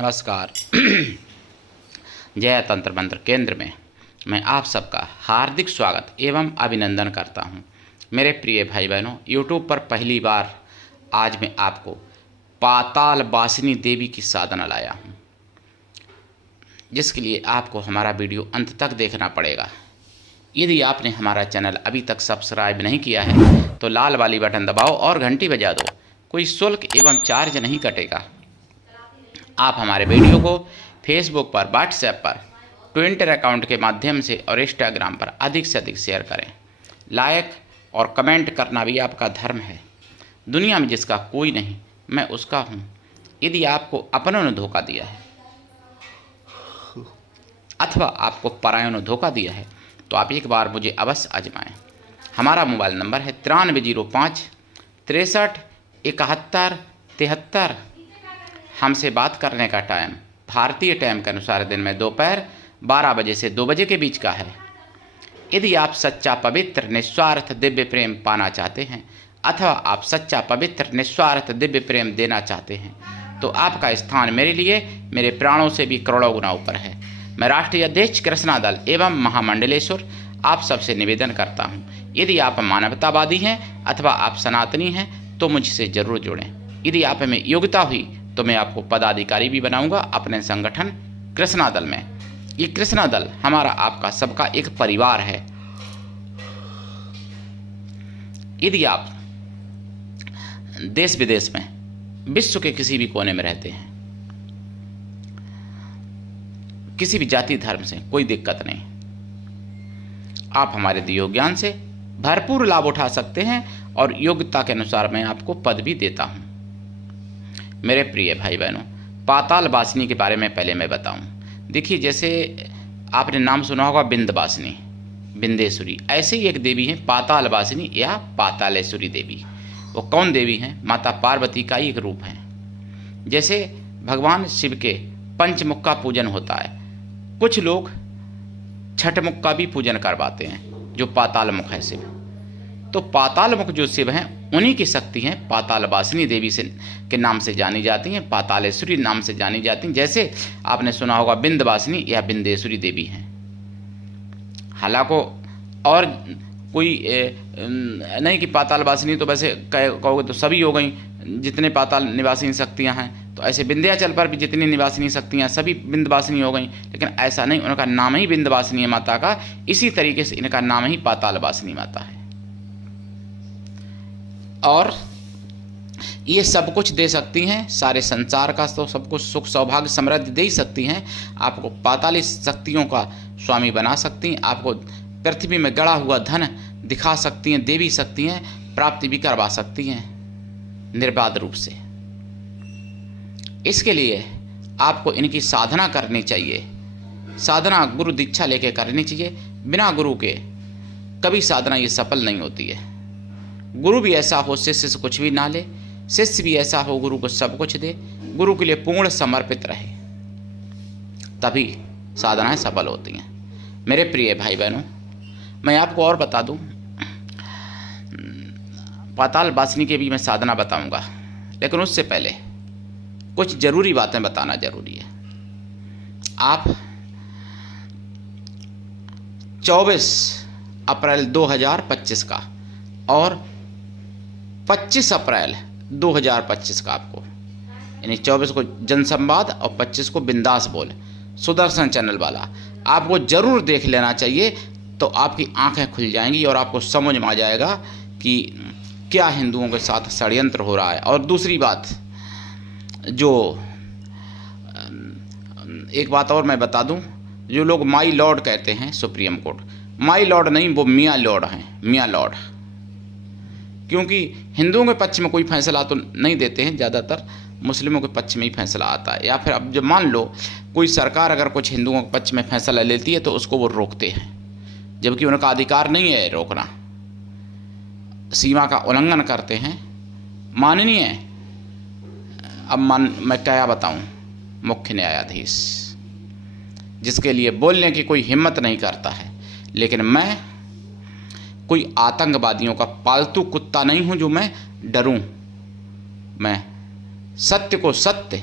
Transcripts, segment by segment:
नमस्कार। जय तंत्र मंत्र केंद्र में मैं आप सबका हार्दिक स्वागत एवं अभिनंदन करता हूं। मेरे प्रिय भाई बहनों, यूट्यूब पर पहली बार आज मैं आपको पाताल वासिनी देवी की साधना लाया हूं, जिसके लिए आपको हमारा वीडियो अंत तक देखना पड़ेगा। यदि आपने हमारा चैनल अभी तक सब्सक्राइब नहीं किया है तो लाल वाली बटन दबाओ और घंटी बजा दो। कोई शुल्क एवं चार्ज नहीं कटेगा। आप हमारे वीडियो को फेसबुक पर, व्हाट्सएप पर, ट्विटर अकाउंट के माध्यम से और इंस्टाग्राम पर अधिक से अधिक शेयर करें। लाइक और कमेंट करना भी आपका धर्म है। दुनिया में जिसका कोई नहीं, मैं उसका हूँ। यदि आपको अपनों ने धोखा दिया है अथवा आपको परायों ने धोखा दिया है तो आप एक बार मुझे अवश्य आजमाएं। हमारा मोबाइल नंबर है 9305 63 71 73। हमसे बात करने का टाइम भारतीय टाइम के अनुसार दिन में दोपहर 12 बजे से 2 बजे के बीच का है। यदि आप सच्चा पवित्र निस्वार्थ दिव्य प्रेम पाना चाहते हैं अथवा आप सच्चा पवित्र निस्वार्थ दिव्य प्रेम देना चाहते हैं तो आपका स्थान मेरे लिए मेरे प्राणों से भी करोड़ों गुना ऊपर है। मैं राष्ट्रीय अध्यक्ष कृष्णा दल एवं महामंडलेश्वर आप सबसे निवेदन करता हूं, यदि आप मानवतावादी हैं अथवा आप सनातनी हैं तो मुझसे जरूर जुड़ें। यदि आप में योग्यता हुई तो मैं आपको पदाधिकारी भी बनाऊंगा अपने संगठन कृष्णा दल में। ये कृष्णा दल हमारा आपका सबका एक परिवार है। यदि आप देश विदेश में, विश्व के किसी भी कोने में रहते हैं, किसी भी जाति धर्म से कोई दिक्कत नहीं, आप हमारे दिए ज्ञान से भरपूर लाभ उठा सकते हैं और योग्यता के अनुसार मैं आपको पद भी देता हूं। मेरे प्रिय भाई बहनों, पाताल वासिनी के बारे में पहले मैं बताऊं। देखिए, जैसे आपने नाम सुना होगा विंध्यवासिनी, विंध्येश्वरी, ऐसे ही एक देवी है पाताल वासिनी या पातालेश्वरी देवी। वो कौन देवी हैं? माता पार्वती का ही एक रूप है। जैसे भगवान शिव के पंचमुख का पूजन होता है, कुछ लोग छठमुख का भी पूजन करवाते हैं, जो पाताल मुख है शिव। तो पाताल मुख जो शिव हैं उन्हीं की शक्ति हैं पाताल वासिनी देवी से के नाम से जानी जाती हैं, पातालेश्वरी नाम से जानी जाती हैं। जैसे आपने सुना होगा विंध्यवासिनी या विंध्येश्वरी देवी हैं। हालांकि और कोई नहीं कि पाताल वासिनी तो वैसे कहोगे तो सभी हो गई, जितने पाताल निवासिनी शक्तियां हैं। तो ऐसे विंध्याचल पर भी जितनी निवासिनी शक्तियां सभी विंध्यवासिनी हो गई, लेकिन ऐसा नहीं, उनका नाम ही विंध्यवासिनी है माता का। इसी तरीके से इनका नाम ही पाताल वासिनी माता है। और ये सब कुछ दे सकती हैं, सारे संसार का तो सब कुछ सुख सौभाग्य समृद्धि दे ही सकती हैं। आपको पाताली शक्तियों का स्वामी बना सकती हैं, आपको पृथ्वी में गड़ा हुआ धन दिखा सकती हैं, दे भी सकती हैं, प्राप्ति भी करवा सकती हैं निर्बाध रूप से। इसके लिए आपको इनकी साधना करनी चाहिए। साधना गुरु दीक्षा लेके करनी चाहिए। बिना गुरु के कभी साधना ये सफल नहीं होती है। गुरु भी ऐसा हो शिष्य से कुछ भी ना ले, शिष्य भी ऐसा हो गुरु को सब कुछ दे, गुरु के लिए पूर्ण समर्पित रहे, तभी साधनाएं सफल होती हैं। मेरे प्रिय भाई बहनों, मैं आपको और बता दूं, पाताल वासिनी की भी मैं साधना बताऊंगा, लेकिन उससे पहले कुछ जरूरी बातें बताना जरूरी है। आप 24 अप्रैल 2025 का और 25 अप्रैल 2025 का आपको, यानी 24 को जनसंवाद और 25 को बिंदास बोल सुदर्शन चैनल वाला आपको जरूर देख लेना चाहिए। तो आपकी आंखें खुल जाएंगी और आपको समझ में आ जाएगा कि क्या हिंदुओं के साथ षड्यंत्र हो रहा है। और दूसरी बात, जो एक बात और मैं बता दूं, जो लोग माई लॉर्ड कहते हैं सुप्रीम कोर्ट, माई लॉर्ड नहीं, वो मियाँ लॉर्ड हैं, मियाँ लॉर्ड। क्योंकि हिंदुओं के पक्ष में कोई फैसला तो नहीं देते हैं, ज़्यादातर मुस्लिमों के पक्ष में ही फैसला आता है। या फिर अब जब मान लो कोई सरकार अगर कुछ हिंदुओं के पक्ष में फैसला लेती है तो उसको वो रोकते हैं, जबकि उनका अधिकार नहीं है रोकना। सीमा का उल्लंघन करते हैं। माननीय, अब मैं क्या बताऊं, मुख्य न्यायाधीश, जिसके लिए बोलने की कोई हिम्मत नहीं करता है। लेकिन मैं कोई आतंकवादियों का पालतू कुत्ता नहीं हूं जो मैं डरूं। मैं सत्य को सत्य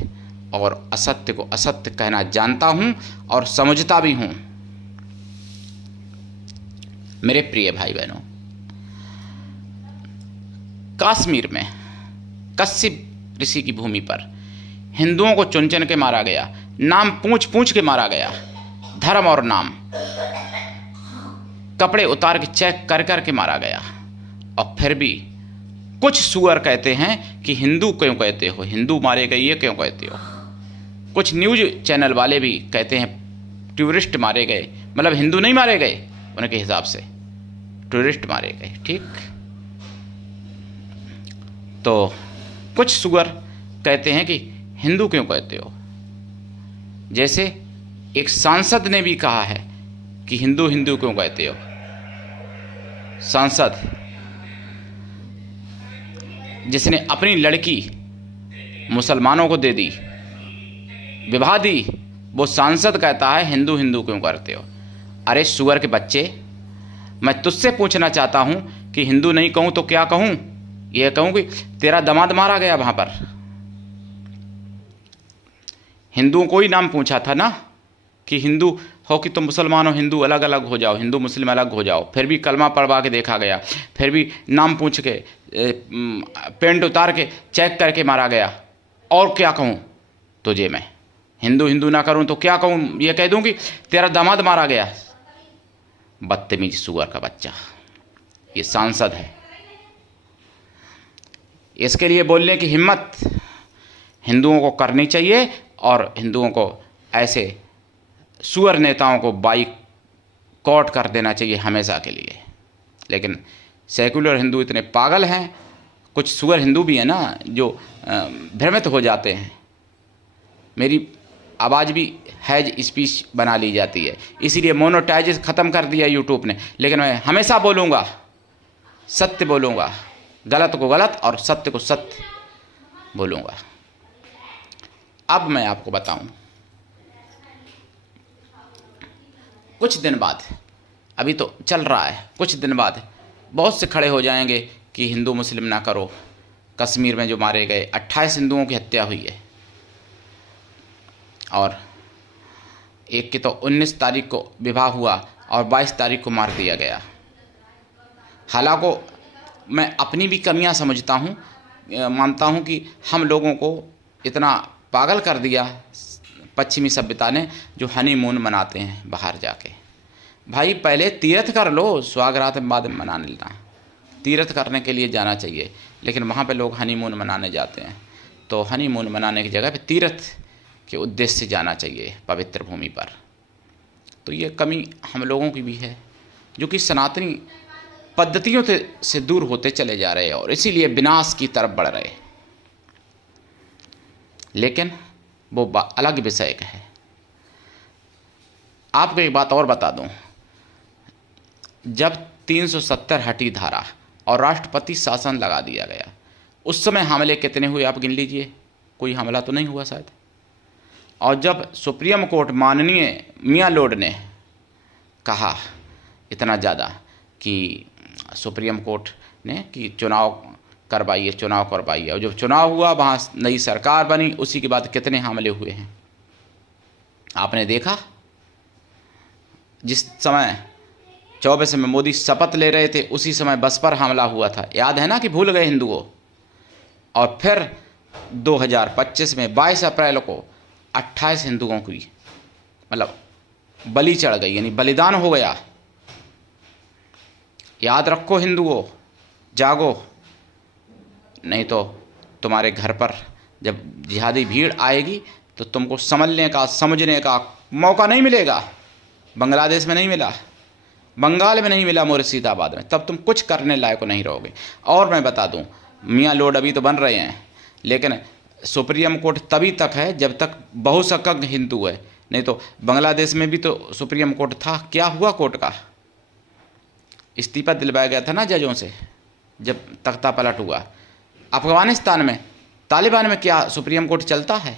और असत्य को असत्य कहना जानता हूं और समझता भी हूं। मेरे प्रिय भाई बहनों, कश्मीर में कश्यप ऋषि की भूमि पर हिंदुओं को चुन चुन के मारा गया, नाम पूछ पूछ के मारा गया, धर्म और नाम, कपड़े उतार के चेक कर कर के मारा गया। और फिर भी कुछ सुअर कहते हैं कि हिंदू क्यों कहते हो, हिंदू मारे गए ये क्यों कहते हो। कुछ न्यूज चैनल वाले भी कहते हैं टूरिस्ट मारे गए, मतलब हिंदू नहीं मारे गए, उनके हिसाब से टूरिस्ट मारे गए। ठीक, तो कुछ सुअर कहते हैं कि हिंदू क्यों कहते हो। जैसे एक सांसद ने भी कहा है कि हिंदू हिंदू क्यों कहते हो। सांसद जिसने अपनी लड़की मुसलमानों को दे दी, विवाह दी, वो सांसद कहता है हिंदू हिंदू क्यों करते हो। अरे सुअर के बच्चे, मैं तुझसे पूछना चाहता हूं कि हिंदू नहीं कहूं तो क्या कहूं। यह कहूं कि तेरा दामाद मारा गया वहां पर, हिंदुओं को ही नाम पूछा था ना कि हिंदू हो कि तुम मुसलमान हो, हिंदू अलग अलग हो जाओ, हिंदू मुस्लिम अलग हो जाओ। फिर भी कलमा पढ़वा के देखा गया, फिर भी नाम पूछ के पेंट उतार के चेक करके मारा गया। और क्या कहूं तुझे मैं, हिंदू हिंदू ना करूं तो क्या कहूं, ये कह दूं कि तेरा दामाद मारा गया। बदतमीज सुअर का बच्चा, ये सांसद है। इसके लिए बोलने की हिम्मत हिंदुओं को करनी चाहिए और हिंदुओं को ऐसे सुअर नेताओं को बाइकआउट कर देना चाहिए हमेशा के लिए। लेकिन सेकुलर हिंदू इतने पागल हैं, कुछ सुअर हिंदू भी हैं ना जो भ्रमित हो जाते हैं। मेरी आवाज़ भी हैज स्पीच बना ली जाती है, इसीलिए मोनोटाइज ख़त्म कर दिया यूट्यूब ने। लेकिन मैं हमेशा बोलूँगा, सत्य बोलूँगा, गलत को गलत और सत्य को सत्य बोलूँगा। अब मैं आपको बताऊं, कुछ दिन बाद, अभी तो चल रहा है, कुछ दिन बाद बहुत से खड़े हो जाएंगे कि हिंदू मुस्लिम ना करो। कश्मीर में जो मारे गए 28 हिंदुओं की हत्या हुई है और एक की तो 19 तारीख को विवाह हुआ और 22 तारीख को मार दिया गया। हालांकि मैं अपनी भी कमियां समझता हूं, मानता हूं कि हम लोगों को इतना पागल कर दिया पश्चिमी सभ्यता ने जो हनीमून मनाते हैं बाहर जाके। भाई पहले तीर्थ कर लो, स्वागरात बाद में मना लेना। तीर्थ करने के लिए जाना चाहिए, लेकिन वहाँ पे लोग हनीमून मनाने जाते हैं। तो हनीमून मनाने की जगह पे तीर्थ के उद्देश्य से जाना चाहिए पवित्र भूमि पर। तो ये कमी हम लोगों की भी है, जो कि सनातनी पद्धतियों से दूर होते चले जा रहे हैं और इसीलिए विनाश की तरफ बढ़ रहे हैं। लेकिन वो अलग विषय का है। आपको एक बात और बता दूं, जब 370 हटी धारा और राष्ट्रपति शासन लगा दिया गया, उस समय हमले कितने हुए आप गिन लीजिए। कोई हमला तो नहीं हुआ शायद। और जब सुप्रीम कोर्ट माननीय मियाँ लोड ने कहा इतना ज़्यादा कि सुप्रीम कोर्ट ने कि चुनाव करवाइए, और जब चुनाव हुआ वहाँ नई सरकार बनी, उसी के बाद कितने हमले हुए हैं आपने देखा। जिस समय 24 में मोदी शपथ ले रहे थे, उसी समय बस पर हमला हुआ था, याद है ना कि भूल गए हिंदुओं। और फिर 2025 में 22 अप्रैल को 28 हिंदुओं की मतलब बलि चढ़ गई, यानी बलिदान हो गया। याद रखो हिंदुओं, जागो, नहीं तो तुम्हारे घर पर जब जिहादी भीड़ आएगी तो तुमको समझने का समझने का मौका नहीं मिलेगा। बांग्लादेश में नहीं मिला, बंगाल में नहीं मिला, मुर्शिदाबाद में, तब तुम कुछ करने लायक नहीं रहोगे। और मैं बता दूं, मियाँ लोड अभी तो बन रहे हैं, लेकिन सुप्रीम कोर्ट तभी तक है जब तक बहुसंख्यक हिंदू है। नहीं तो बांग्लादेश में भी तो सुप्रीम कोर्ट था, क्या हुआ कोर्ट का? इस्तीफा दिलवाया गया था ना जजों से जब तख्ता पलट हुआ। अफगानिस्तान में तालिबान में क्या सुप्रीम कोर्ट चलता है?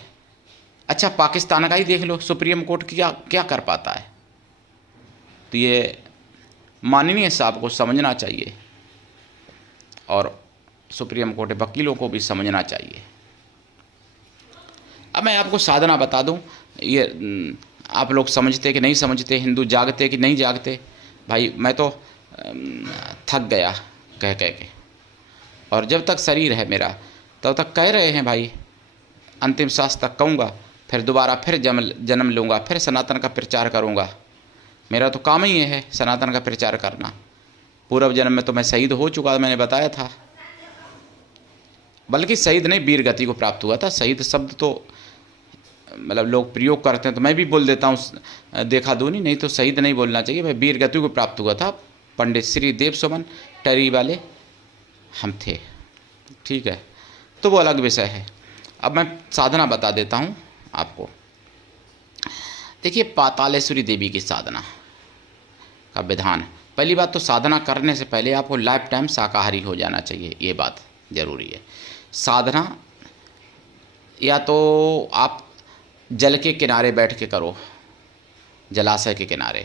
अच्छा पाकिस्तान का ही देख लो, सुप्रीम कोर्ट क्या क्या कर पाता है। तो ये माननीय साहब को समझना चाहिए और सुप्रीम कोर्ट वकीलों को भी समझना चाहिए। अब मैं आपको साधना बता दूं, ये आप लोग समझते कि नहीं समझते, हिंदू जागते कि नहीं जागते। भाई मैं तो थक गया कह कह के, और जब तक शरीर है मेरा तब तक कह रहे हैं भाई, अंतिम सांस तक कहूँगा, फिर दोबारा फिर जन्म लूँगा, फिर सनातन का प्रचार करूँगा। मेरा तो काम ही ये है सनातन का प्रचार करना। पूर्व जन्म में तो मैं शहीद हो चुका, मैंने बताया था, बल्कि शहीद नहीं, वीर गति को प्राप्त हुआ था। शहीद शब्द तो मतलब लोग प्रयोग करते हैं तो मैं भी बोल देता हूँ देखा दूनी, नहीं तो शहीद नहीं बोलना चाहिए भाई। वीर गति को प्राप्त हुआ था, पंडित श्री देव सुमन टरी वाले हम थे, ठीक है, तो वो अलग विषय है। अब मैं साधना बता देता हूँ आपको। देखिए, पातालेश्वरी देवी की साधना का विधान, पहली बात तो साधना करने से पहले आपको लाइफ टाइम शाकाहारी हो जाना चाहिए, ये बात जरूरी है। साधना या तो आप जल के किनारे बैठ के करो, जलाशय के किनारे,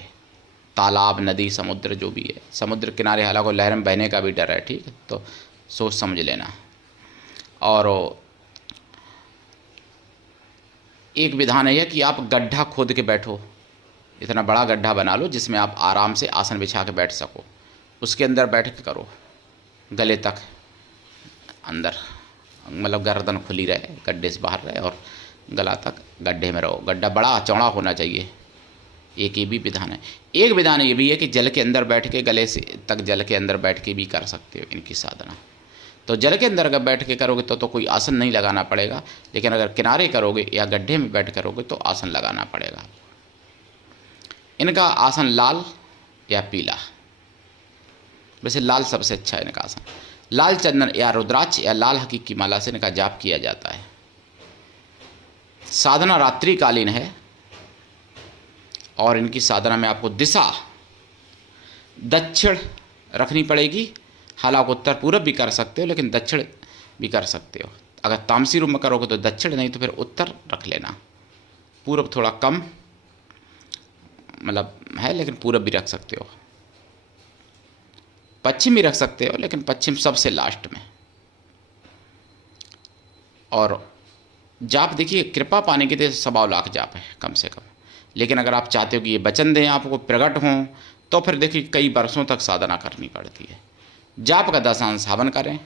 तालाब, नदी, समुद्र जो भी है, समुद्र किनारे, हालांकि लहर में बहने का भी डर है, ठीक है, तो सोच समझ लेना। और एक विधान है कि आप गड्ढा खोद के बैठो, इतना बड़ा गड्ढा बना लो जिसमें आप आराम से आसन बिछा के बैठ सको, उसके अंदर बैठ के करो, गले तक अंदर, मतलब गर्दन खुली रहे, गड्ढे से बाहर रहे, और गला तक गड्ढे में रहो। गड्ढा बड़ा चौड़ा होना चाहिए, एक ये भी विधान है। एक विधान ये भी है कि जल के अंदर बैठ के, गले से तक जल के अंदर बैठ के भी कर सकते हो इनकी साधना। तो जल के अंदर अगर बैठ के करोगे तो कोई आसन नहीं लगाना पड़ेगा, लेकिन अगर किनारे करोगे या गड्ढे में बैठ करोगे तो आसन लगाना पड़ेगा। इनका आसन लाल या पीला, वैसे लाल सबसे अच्छा है इनका आसन। लाल चंदन या रुद्राक्ष या लाल हकीक की माला से इनका जाप किया जाता है। साधना रात्रिकालीन है, और इनकी साधना में आपको दिशा दक्षिण रखनी पड़ेगी। हालांकि उत्तर पूरब भी कर सकते हो, लेकिन दक्षिण भी कर सकते हो। अगर तामसी रूप में करोगे तो दक्षिण, नहीं तो फिर उत्तर रख लेना। पूरब थोड़ा कम मतलब है, लेकिन पूरब भी रख सकते हो, पश्चिम भी रख सकते हो, लेकिन पश्चिम सबसे लास्ट में। और जाप देखिए, कृपा पाने के लिए 1.25 लाख जाप है कम से कम, लेकिन अगर आप चाहते हो कि ये वचन दें आपको, प्रकट हों, तो फिर देखिए कई वर्षों तक साधना करनी पड़ती है। जाप का दशांश हवन करें।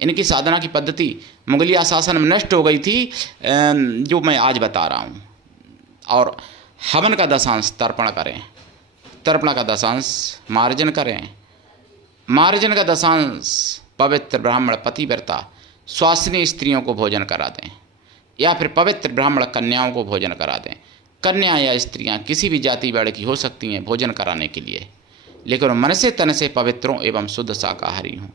इनकी साधना की पद्धति मुगलिया शासन में नष्ट हो गई थी, जो मैं आज बता रहा हूँ। और हवन का दशांश तर्पण करें, तर्पण का दशांश मार्जन करें, मार्जन का दशांश पवित्र ब्राह्मण पतिव्रता स्वासिनी स्त्रियों को भोजन करा दें, या फिर पवित्र ब्राह्मण कन्याओं को भोजन करा दें। कन्या या स्त्रियां किसी भी जाति वर्ण की हो सकती हैं भोजन कराने के लिए, लेकिन मन से तन से पवित्रों एवं शुद्ध शाकाहारी हों।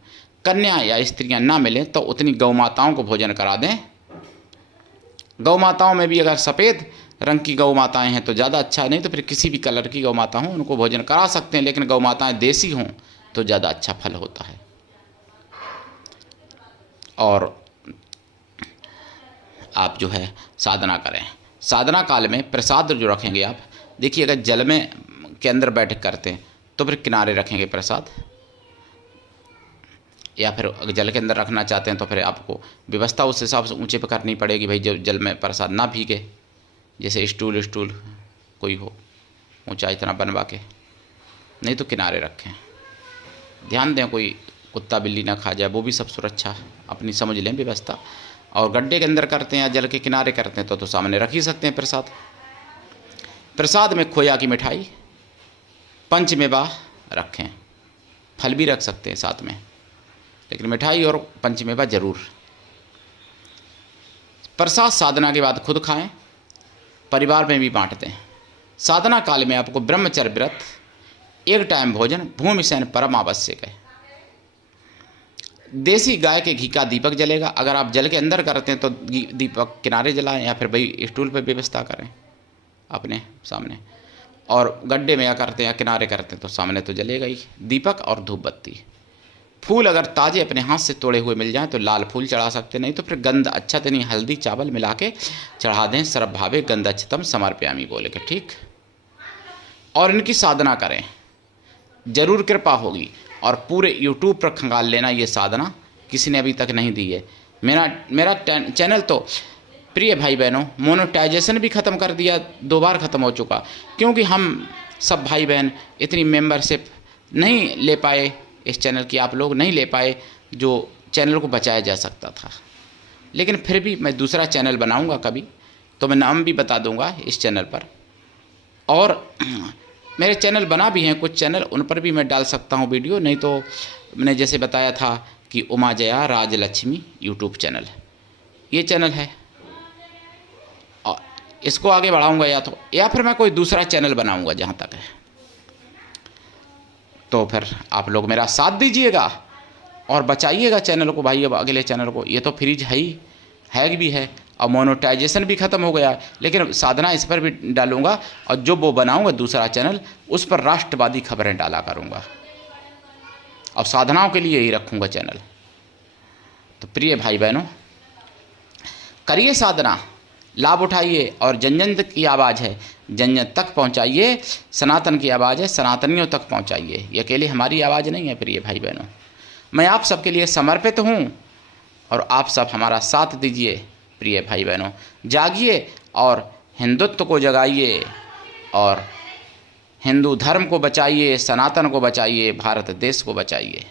कन्या या स्त्रियां ना मिलें तो उतनी गौ माताओं को भोजन करा दें। गौ माताओं में भी अगर सफ़ेद रंग की गौ माताएँ हैं तो ज़्यादा अच्छा, नहीं तो फिर किसी भी कलर की गौ माता हों उनको भोजन करा सकते हैं, लेकिन गौ माताएँ देसी हों तो ज़्यादा अच्छा फल होता है। और आप जो है साधना करें। साधना काल में प्रसाद जो रखेंगे आप, देखिए अगर जल में के अंदर बैठ करते हैं तो फिर किनारे रखेंगे प्रसाद, या फिर अगर जल के अंदर रखना चाहते हैं तो फिर आपको व्यवस्था उस हिसाब से ऊंचे पे करनी पड़ेगी भाई, जब जल में प्रसाद ना भीगे, जैसे स्टूल कोई हो ऊंचा इतना बनवा के, नहीं तो किनारे रखें। ध्यान दें कोई कुत्ता बिल्ली ना खा जाए, वो भी सब सुरक्षा अपनी समझ लें व्यवस्था। और गड्ढे के अंदर करते हैं या जल के किनारे करते हैं तो सामने रख ही सकते हैं प्रसाद। प्रसाद में खोया की मिठाई, पंचमेवा रखें, फल भी रख सकते हैं साथ में, लेकिन मिठाई और पंचमेवा जरूर। प्रसाद साधना के बाद खुद खाएं, परिवार में भी बांट दें। साधना काल में आपको ब्रह्मचर्य व्रत, एक टाइम भोजन, भूमि शयन परम आवश्यक है। देसी गाय के घी का दीपक जलेगा। अगर आप जल के अंदर करते हैं तो दीपक किनारे जलाएं, या फिर भाई स्टूल पर व्यवस्था करें अपने सामने। और गड्ढे में या करते हैं या किनारे करते हैं तो सामने तो जलेगा ही दीपक और धूप बत्ती। फूल अगर ताज़े अपने हाथ से तोड़े हुए मिल जाएं तो लाल फूल चढ़ा सकते हैं, नहीं तो फिर गंध अच्छा नहीं, हल्दी चावल मिला के चढ़ा दें। सर्व भावे गंध अच्छतम समर्पयामी बोले के, ठीक। और इनकी साधना करें, जरूर कृपा होगी। और पूरे यूट्यूब पर खंगाल लेना, ये साधना किसी ने अभी तक नहीं दी है। मेरा चैनल तो प्रिय भाई बहनों, मोनेटाइजेशन भी ख़त्म कर दिया, 2 बार ख़त्म हो चुका, क्योंकि हम सब भाई बहन इतनी मेंबरशिप नहीं ले पाए इस चैनल की, आप लोग नहीं ले पाए जो चैनल को बचाया जा सकता था। लेकिन फिर भी मैं दूसरा चैनल बनाऊंगा कभी, तो मैं नाम भी बता दूंगा इस चैनल पर। और मेरे चैनल बना भी हैं कुछ चैनल, उन पर भी मैं डाल सकता हूं वीडियो। नहीं तो मैंने जैसे बताया था कि उमा जया राजलक्ष्मी यूट्यूब चैनल, ये चैनल है, और इसको आगे बढ़ाऊंगा या फिर मैं कोई दूसरा चैनल बनाऊंगा जहां तक है। तो फिर आप लोग मेरा साथ दीजिएगा और बचाइएगा चैनल को भाई। अब अगले चैनल को, ये तो फ्रीज है भी है, और मोनेटाइजेशन भी ख़त्म हो गया, लेकिन साधना इस पर भी डालूंगा, और जो वो बनाऊंगा दूसरा चैनल, उस पर राष्ट्रवादी खबरें डाला करूंगा, और साधनाओं के लिए ही रखूंगा चैनल। तो प्रिय भाई बहनों, करिए साधना, लाभ उठाइए, और जन जन तक की आवाज़ है, जन जन तक पहुंचाइए। सनातन की आवाज़ है, सनातनियों तक पहुंचाइए। ये अकेले हमारी आवाज़ नहीं है प्रिय भाई बहनों, मैं आप सबके लिए समर्पित हूँ, और आप सब हमारा साथ दीजिए प्रिय भाई बहनों। जागिए और हिंदुत्व को जगाइए, और हिंदू धर्म को बचाइए, सनातन को बचाइए, भारत देश को बचाइए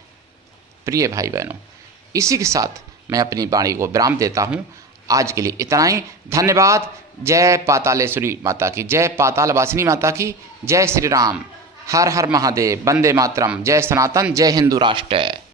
प्रिय भाई बहनों। इसी के साथ मैं अपनी वाणी को विराम देता हूँ। आज के लिए इतना ही, धन्यवाद। जय पातालेश्वरी माता की जय, पाताल वासिनी माता की जय, श्री राम, हर हर महादेव, वंदे मातरम, जय सनातन, जय हिंदू राष्ट्र।